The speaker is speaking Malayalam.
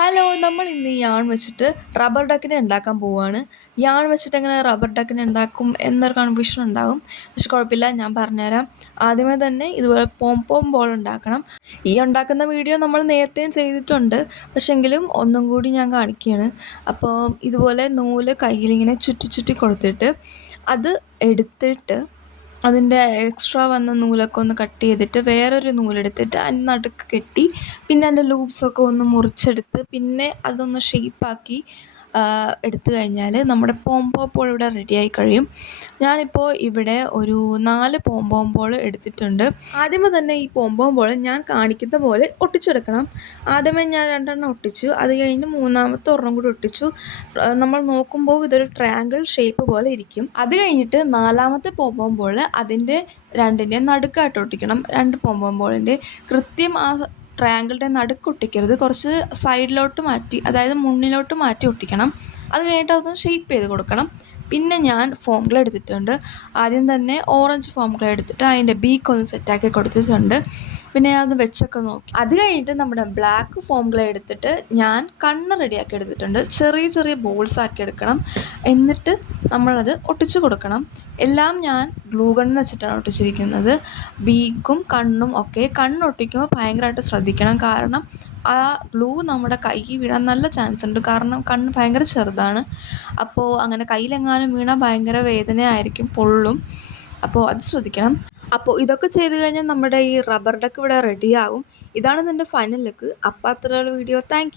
ഹലോ, നമ്മൾ ഇന്ന് യാൺ വെച്ചിട്ട് റബ്ബർ ഡക്കിനെ ഉണ്ടാക്കാൻ പോവുകയാണ്. യാൺ വെച്ചിട്ട് എങ്ങനെ റബ്ബർ ഡക്കിനെ ഉണ്ടാക്കും എന്നൊരു കൺഫ്യൂഷൻ ഉണ്ടാകും. പക്ഷെ കുഴപ്പമില്ല, ഞാൻ പറഞ്ഞുതരാം. ആദ്യമേ തന്നെ ഇതുപോലെ പോം ബോൾ ഉണ്ടാക്കണം. ഈ ഉണ്ടാക്കുന്ന വീഡിയോ നമ്മൾ നേരത്തെയും ചെയ്തിട്ടുണ്ട്, പക്ഷെങ്കിലും ഒന്നും കൂടി ഞാൻ കാണിക്കുകയാണ്. അപ്പോൾ ഇതുപോലെ നൂല് കയ്യിലിങ്ങനെ ചുറ്റി ചുറ്റി കൊടുത്തിട്ട് അത് എടുത്തിട്ട് അതിൻ്റെ എക്സ്ട്രാ വന്ന നൂലൊക്കെ ഒന്ന് കട്ട് ചെയ്തിട്ട് വേറൊരു നൂലെടുത്തിട്ട് അതിൻ്റെ നടുക്ക് കെട്ടി പിന്നെ അതിൻ്റെ ലൂപ്സൊക്കെ ഒന്ന് മുറിച്ചെടുത്ത് പിന്നെ അതൊന്ന് ഷേപ്പാക്കി എടുത്തു കഴിഞ്ഞാൽ നമ്മുടെ പോംപോപ്പോൾ ഇവിടെ റെഡിയായി കഴിയും. ഞാനിപ്പോൾ ഇവിടെ ഒരു 4 പോംപോമ്പോൾ എടുത്തിട്ടുണ്ട്. ആദ്യമേ തന്നെ ഈ പോംപോമ്പോൾ ഞാൻ കാണിക്കുന്ന പോലെ ഒട്ടിച്ചെടുക്കണം. ആദ്യമേ ഞാൻ 2 എണ്ണം ഒട്ടിച്ചു, അത് കഴിഞ്ഞ് മൂന്നാമത്തെ ഒരെണ്ണം കൂടി ഒട്ടിച്ചു. നമ്മൾ നോക്കുമ്പോൾ ഇതൊരു ട്രയാങ്കിൾ ഷേപ്പ് പോലെ ഇരിക്കും. അത് കഴിഞ്ഞിട്ട് 4ാമത്തെ പോംപോമ്പോൾ അതിൻ്റെ 2ൻ്റെയും നടുക്കായിട്ട് ഒട്ടിക്കണം. 2 പോംപോമ്പോളിൻ്റെ കൃത്യം ആ ട്രയാങ്കിളിൻ്റെ നടുക്ക് ഒട്ടിക്കരുത്, കുറച്ച് സൈഡിലോട്ട് മാറ്റി, അതായത് മുന്നിലോട്ട് മാറ്റി ഒട്ടിക്കണം. അത് കഴിഞ്ഞിട്ട് അതൊന്ന് ഷേപ്പ് ചെയ്ത് കൊടുക്കണം. പിന്നെ ഞാൻ ഫോം ഗ്ലേ എടുത്തിട്ടുണ്ട്. ആദ്യം തന്നെ ഓറഞ്ച് ഫോം ഗ്ലേ എടുത്തിട്ട് അതിൻ്റെ ബീക്കൊന്ന് സെറ്റാക്കി കൊടുത്തിട്ടുണ്ട്. പിന്നെ ഞാൻ ഒന്ന് വെച്ചൊക്കെ നോക്കി. അത് കഴിഞ്ഞിട്ട് നമ്മുടെ ബ്ലാക്ക് ഫോം ഗ്ലേ എടുത്തിട്ട് ഞാൻ കണ്ണ് റെഡിയാക്കി എടുത്തിട്ടുണ്ട്. ചെറിയ ചെറിയ ബോൾസ് ആക്കി എടുക്കണം. എന്നിട്ട് നമ്മളത് ഒട്ടിച്ചു കൊടുക്കണം. എല്ലാം ഞാൻ ഗ്ലൂ ഗണ്ണ് വെച്ചിട്ടാണ് ഒട്ടിച്ചിരിക്കുന്നത്. ബീക്കും കണ്ണും ഒക്കെ. കണ്ണൊട്ടിക്കുമ്പോൾ ഭയങ്കരമായിട്ട് ശ്രദ്ധിക്കണം, കാരണം ആ ഗ്ലൂ നമ്മുടെ കൈ വീഴാൻ നല്ല ചാൻസ് ഉണ്ട്, കാരണം കണ്ണ് ഭയങ്കര ചെറുതാണ്. അപ്പോൾ അങ്ങനെ കയ്യിലെങ്ങാനും വീണാൽ ഭയങ്കര വേദനയായിരിക്കും, പൊള്ളും. അപ്പോൾ അത് ശ്രദ്ധിക്കണം. അപ്പോൾ ഇതൊക്കെ ചെയ്ത് കഴിഞ്ഞാൽ നമ്മുടെ ഈ റബ്ബർ ഡക്ക് ഇവിടെ റെഡിയാവും. ഇതാണ് ഇതിൻ്റെ ഫൈനൽ ലുക്ക്. അപ്പോൾ അത്രയുള്ള വീഡിയോ. താങ്ക്